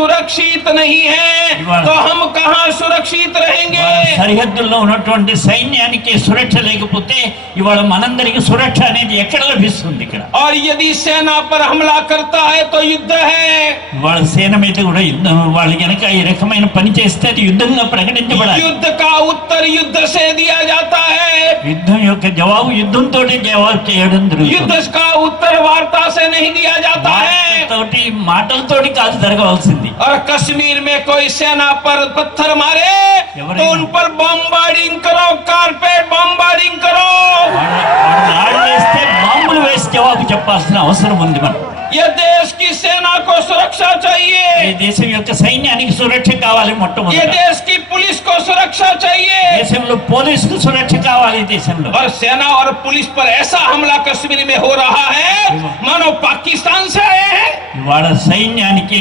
सुरक्षित नहीं है तो हम कहाँ सुरक्षित रहेंगे? సరిహద్దుల్లో ఉన్నటువంటి సైన్యానికి సురక్ష లేకపోతే ఇవాళ మనందరికి సురక్ష అనేది ఎక్కడ లభిస్తుంది ఇక్కడ? और यदि सेना पर हमला करता है तो युद्ध है। వాళ్ళ సేన మీద కూడా యుద్ధం, వాళ్ళు కనుక ఈ రకమైన పని చేస్తే అది యుద్ధంగా ప్రకటించబడాలి। युद्ध का उत्तर युद्ध से दिया जाता है। యుద్ధం యొక్క జవాబు యుద్ధంతో జవాబు చేయడం జరుగుతుంది। युद्ध का उत्तर वार्ता से नहीं दिया जाता है। తోటి మాటలతోటి కాదు జరగవలసింది। और कश्मीर में कोई सेना पर पत्थर मारे तो उन पर बॉम्बार्डिंग करो, कारपेट बॉम्बार्डिंग करो। రాళ్ళు వేస్తే బాంబులు వేసి జవాబు చెప్పాల్సిన అవసరం ఉంది మనం। ये देश की सेना को सुरक्षा चाहिए। ఈ దేశం యొక్క సైన్యానికి సురక్ష కావాలి మొట్టమొదటి। ये देश की पुलिस को सुरक्षा चाहिए। దేశంలో పోలీసుకు సురక్ష కావాలి దేశంలో। और सेना और पुलिस पर ऐसा हमला कश्मीर में हो रहा है मानो पाकिस्तान से आए हैं। వాళ్ళ సైన్యానికి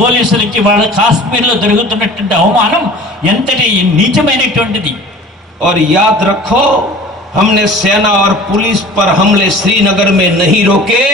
పోలీసులకి వాళ్ళ కాశ్మీర్ లో జరుగుతున్నటువంటి అవమానం ఎంతటి నీచమైనటువంటిది। और याद रखो, हमने सेना और पुलिस पर हमले श्रीनगर में नहीं रोके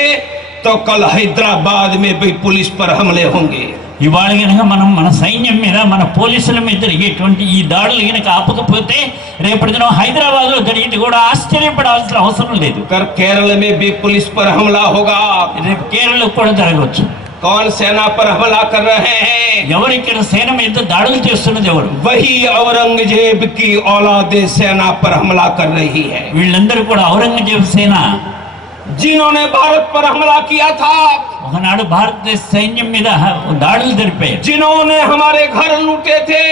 तो कल हैदराबाद में भी पुलिस पर हमले होंगे। ఇవాళ గనక మనం మన సైన్యం మీద మన పోలీసుల మీద జరిగేటువంటి ఈ దాడులు గనక ఆపకపోతే రేపటి దినం హైదరాబాద్ లో జరిగితే కూడా ఆశ్చర్యపడాల్సిన అవసరం లేదు। केरल में भी पुलिस पर हमला होगा। రేపు కేరళలో కూడా జరగవచ్చు। कौन सेना पर हमला कर रहे हैं? ఎవరు ఇక్కడ సేన మీద దాడులు చేస్తున్నది ఎవరు? वही औरंगजेब की औलादे सेना पर हमला कर रही है। వీళ్ళందరూ కూడా ఔరంగజేబు సేన, जिन्होंने भारत पर हमला किया था, ఒకనాడు భారతదేశ సైన్యం మీద దాడులు జరిపారు। जिन्होंने हमारे घर लूटे थे,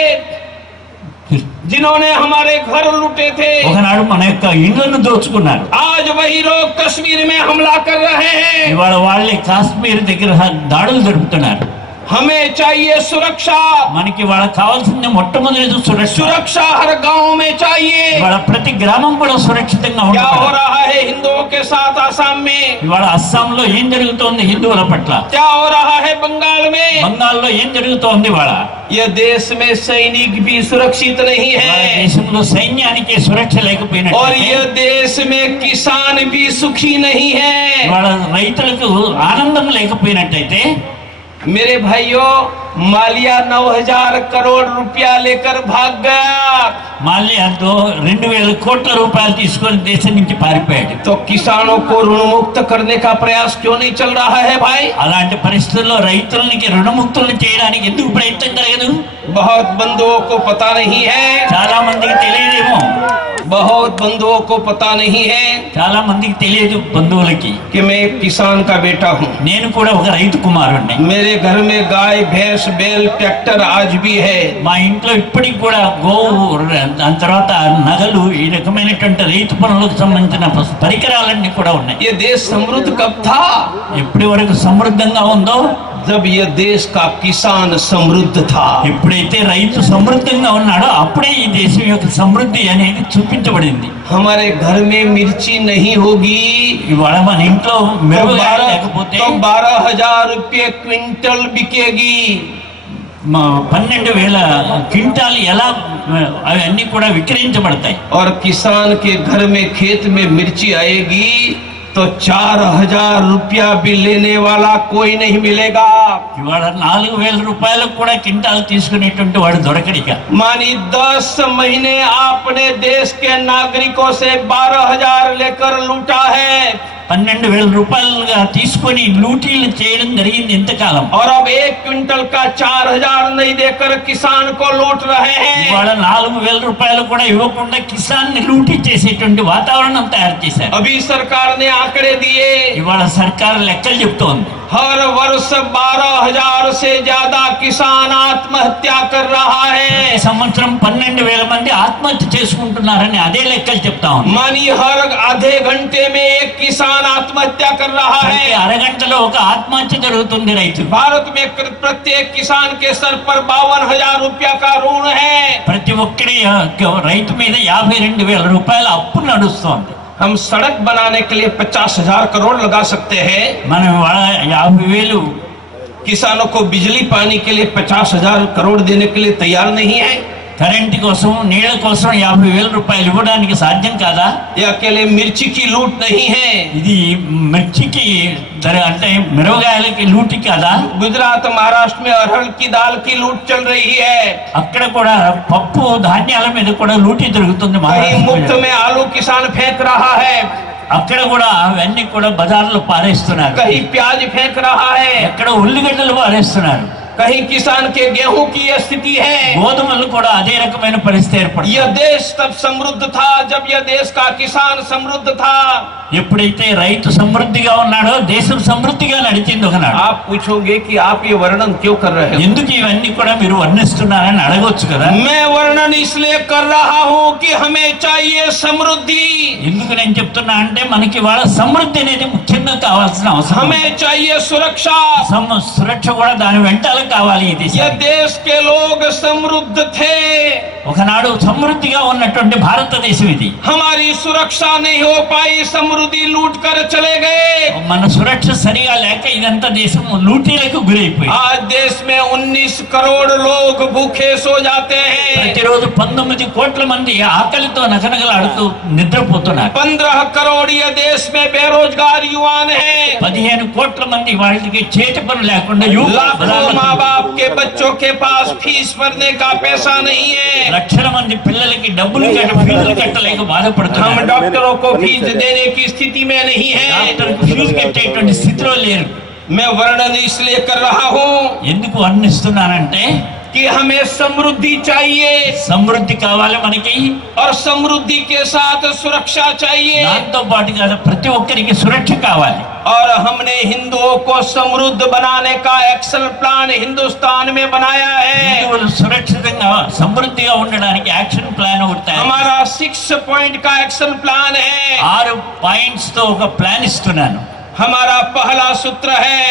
जिन्होंने हमारे घर लूटे थे, ఒకనాడు మన యొక్క ఇండ్లను దోచుకున్నారు। आज वही लोग कश्मीर में हमला कर रहे हैं। ఇవాళ వాళ్ళే కాశ్మీర్ దగ్గర దాడులు జరుపుతున్నారు। हमें चाहिए सुरक्षा। మనకి వాళ్ళ కావాల్సింది మొట్టమొదటి సురక్ష। सुरक्षा हर गांव में चाहिए। ఇవాళ ప్రతి గ్రామం కూడా సురక్షితంగా क्या हो ఉండాలి। रहा है हिंदुओं के साथ आसाम में? ఇవాళ అస్సాంలో ఏం జరుగుతోంది హిందువుల పట్ల? क्या हो रहा है बंगाल में? బంగాల్లో ఏం జరుగుతోంది ఇవాళ? ये देश में सैनिक भी सुरक्षित नहीं ఇవాళ है దేశంలో సైన్యానికి సురక్ష और లేకపోయినట్టు ये देश में किसान भी सुखी नहीं है। ఇవాళ రైతులకు ఆనందం లేకపోయినట్టయితే मेरे भाइयों, मालिया 9,000 करोड़ रुपया लेकर भाग गया మాల్యాతో 2,000 కోట్ల రూపాయలు తీసుకొని దేశం నుంచి పారిపోయాడు। तो किसानों को ऋण मुक्त करने का प्रयास क्यों नहीं चल रहा है भाई? అలాంటి పరిస్థితుల్లో రైతులకి రుణముక్తులు చేయడానికి ఎందుకు ప్రయత్నం జరగదు? बहुत बंधुओं को पता नहीं है। చాలా మందికి తెలియదేమో, बहुत बंधुओं को पता नहीं है చాలా మందికి తెలియదు బంధువులకి कि मैं एक किसान का बेटा हूँ। నేను కూడా ఒక రైతు కుమారుణ్ణి। मेरे घर में गाय, भैंस, बैल, ट्रैक्टर आज भी है। మా ఇంట్లో ఇప్పటికి కూడా గోవు, దాని తర్వాత నగలు, ఈ రకమైనటువంటి రైతు పనులకు సంబంధించిన పరికరాలన్నీ కూడా ఉన్నాయి। ये देश समृद्ध कब था? ఎప్పటి వరకు సమృద్ధంగా ఉందో जब ये देश का किसान समृद्ध था। ఎప్పుడైతే రైతు సమృద్ధంగా ఉన్నాడో అప్పుడే ఈ దేశం యొక్క సమృద్ధి అనేది చూపించబడింది। हमारे घर में मिर्ची नहीं होगी ఇవాళ మన ఇంట్లో మిరపకాయలు లేకపోతే तो 12,000 रुपये क्विंटल बिकेगी। 12,000 క్వింటాలు ఎలా అవన్నీ కూడా విక్రయించబడతాయి। और किसान के घर में खेत में मिर्ची आएगी तो 4,000 रुपया भी लेने वाला कोई नहीं मिलेगा। ఇవాళ 4,000 రూపాయలకు కూడా క్వింటాలు తీసుకునేటువంటి వాడు దొరకడిక। मानी 10 महीने आपने देश के नागरिकों से 12,000 लेकर लूटा है 12,000 రూపాయలుగా తీసుకొని లూటీలు చేయడం జరిగింది ఇంతకాలం। और अब 1 क्विंटल का 4,000 नहीं देकर किसान को लूट रहे हैं। ఇవాళ 4,000 రూపాయలు కూడా ఇవ్వకుండా కిసాన్ ని లూటీ చేసేటువంటి వాతావరణం తయారు చేశారు। अभी सरकार ने आंकड़े दिए, ఇవాళ సర్కారు లెక్కలు చెప్తోంది। हर वर्ष 12,000 से ज्यादा किसान आत्महत्या कर रहा है। ఈ సంవత్సరం 12,000 మంది ఆత్మహత్య చేసుకుంటున్నారని అదే లెక్కలు చెప్తా ఉంది। मानी हर आधे घंटे में एक किसान आत्महत्या कर रहा అంటే है। అరగంటలో ఒక ఆత్మహత్య జరుగుతుంది రైతు। भारत में प्रत्येक किसान के सर पर 52,000 रुपया का ऋण है। ప్రతి ఒక్కరి రైతు మీద 52,000 రూపాయల అప్పు నడుస్తోంది। हम सड़क बनाने के लिए 50,000 करोड़ लगा सकते हैं। మనం 50,000 किसानों को बिजली पानी के लिए 50,000 करोड़ देने के लिए तैयार नहीं है। కరెంట్ కోసం నీళ్ళ కోసం 50,000 రూపాయలు ఇవ్వడానికి సాధ్యం కాదా? ये अकेले मिर्ची की लूट नहीं है, ఇది మిర్చికి అంటే మిరపకాయలకి లూటి కాదా? गुजरात महाराष्ट्र में अरहर की दाल की लूट चल रही है, అక్కడ కూడా పప్పు ధాన్యాల మీద కూడా లూటి జరుగుతుంది. कहीं मुफ्त में आलू किसान फेंक रहा है, అక్కడ కూడా అవన్నీ కూడా బజార్లో పారేస్తున్నారు. कहीं प्याज फेंक रहा है, ఎక్కడ ఉల్లిగడ్డలు పారేస్తున్నారు. कहीं किसान के गेहूं की यह स्थिति है। గోధుమలు కూడా అదే రకమైన పరిస్థితి ఏర్పడింది. यह देश तब समृद्ध था जब यह देश का किसान समृद्ध था। ఎప్పుడైతే రైతు సమృద్ధిగా ఉన్నాడో దేశం సమృద్ధిగా నడిచింది ఒకనాడు. आप पूछोगे कि आप ये वर्णन क्यों कर रहे हो? ఎందుకు ఇవన్నీ కూడా మీరు వర్ణిస్తున్నారని అడగొచ్చు కదా. मैं वर्णन इसलिए कर रहा हूँ कि हमें चाहिए समृद्धि। ఎందుకు నేను చెప్తున్నా అంటే మనకి వాళ్ళ సమృద్ధి అనేది ముఖ్యంగా కావాల్సిన అవసరం. हमें चाहिए सुरक्षा, సురక్ష కూడా దాని వెంటాల కావాలి. ఇది ये देश के लोग समृद्ध थे, ఒకనాడు సమృద్ధిగా ఉన్నటువంటి భారతదేశం ఇది. हमारी सुरक्षा नहीं हो पाई, समृद्धि लूट कर चले गए। మన సురక్ష సరిగా లేక ఇదంతా దేశం లూటీలకు గురైపోయింది. आज देश में 19 करोड़ लोग भूखे सो जाते हैं। ప్రతిరోజు 19 కోట్ల మంది ఆకలితో నకనకలాడుతూ నిద్రపోతున్నారు. 15 करोड़ ये देश में बेरोजगार युवान हैं। 15 కోట్ల మంది వాళ్ళకి చేతి పని లేకుండా लाखों माँ बाप के बच्चों के पास फीस भरने का पैसा नहीं है। లక్షల మంది పిల్లలకి డబ్బులు ఫీజులు కట్టలేక हम బాధపడుతున్నారు. डॉक्टरों को फीस देने की स्थिति में नहीं है। డాక్టర్కి ఫీజు కట్టేటువంటి స్థితిలో లేరు. मैं वर्णन इसलिए कर रहा हूँ ఎందుకు వర్ణిస్తున్నానంటే कि हमें समृद्धि चाहिए సమృద్ధి కావాలి మనకి. और समृद्धि के साथ सुरक्षा चाहिए। దాంతో పాటుగా ప్రతి ఒక్కరికి సురక్ష కావాలి. और हमने हिंदुओं को समृद्ध बनाने का एक्शन प्लान हिंदुस्तान में बनाया है। హిందువులు సురక్షితంగా సమృద్ధిగా ఉండడానికి యాక్షన్ ప్లాన్ ఒకటి తయారు. हमारा 6 पॉइंट का एक्शन प्लान है। 6 పాయింట్స్ తో ఒక ప్లాన్ ఇస్తున్నాను. हमारा पहला सूत्र है